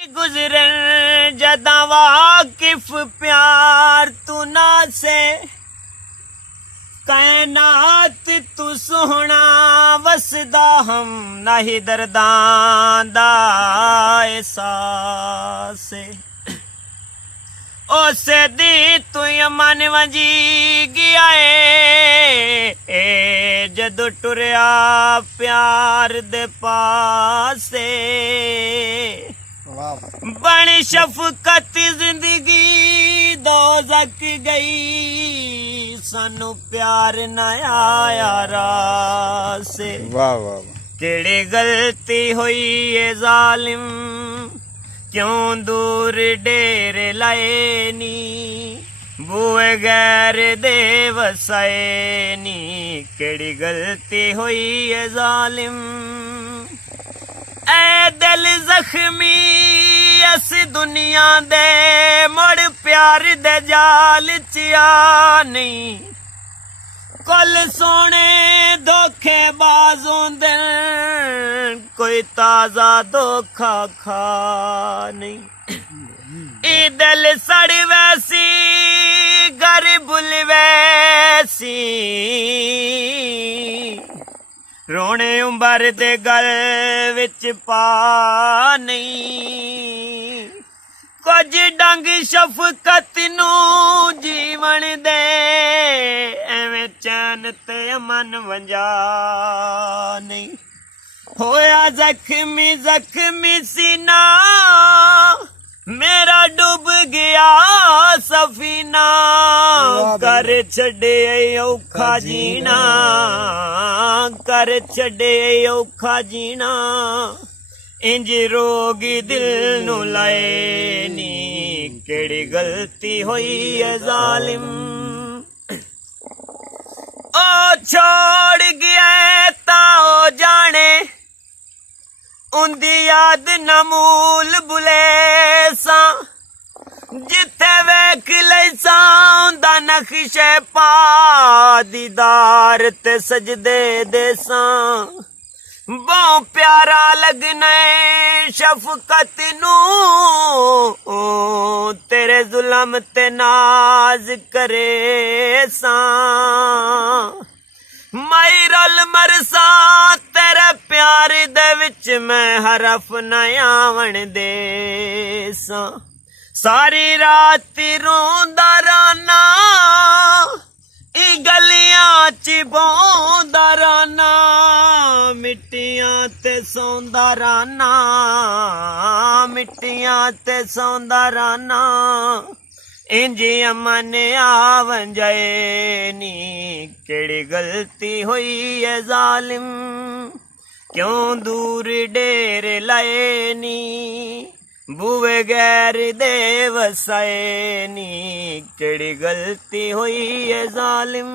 गुजरन जदा वाकिफ प्यार तू ना से कायनात तू सोहना वसदा हम नहीं दर्दां दा एहसास उसे दी तू मन वजी गया जदों टुरिया प्यार दे पासे बन शफकत जिंदगी दोज़ख गई सानू प्यार न आया रासे। वाह वाह केड़ी गलती हुई है जालिम क्यों दूर डेरे लाए नी बुए गैर दे वसाए नी। केड़ी गलती हुई है जालिम ऐ दिल जख्मी अस दुनिया दे मुड़ प्यार दे जाल च आ नहीं कुल सोने धोखे बाजों दे कोई ताजा धोखा खा नहीं। ई दिल सड़ वैसी घर बुल वैसी रोने उंबर दे गल विच पा नहीं कुछ डंग शफकत नू जीवन दे एवें चैन ते अमन वंजा नहीं। होया जख्मी जख्मी सीना मेरा डूब गया सफीना कर छड़े औखा जीना कर छड़े औखा जीना इंज रोग दिल नू लाए नी। केड़ी गलती हुई है जालिम ओ छोड़ गया ता ओ जाने उंदी याद न मूल बुले सा जिथे वेख लैसा उंदा नक्शे पा दीदार ते सजदे देसा बहु प्यारा लगने शफकत नू तेरे जुलम ते नाज करे सा मैं रल मरसा तेरे प्यार दे विच मैं हरफ न आवन देसा। सारी रात रोंदा राना ई गलियां च बोंदा राना मिट्टियां ते सौंदा राना मिट्टियां ते सौंदा राना इंज अमन आवन जाए नी। केड़ी गलती हुई है जालिम क्यों दूर डेरे लाए नी बुए गैर दे वसाए नी। केड़ी गलती हुई है जालिम।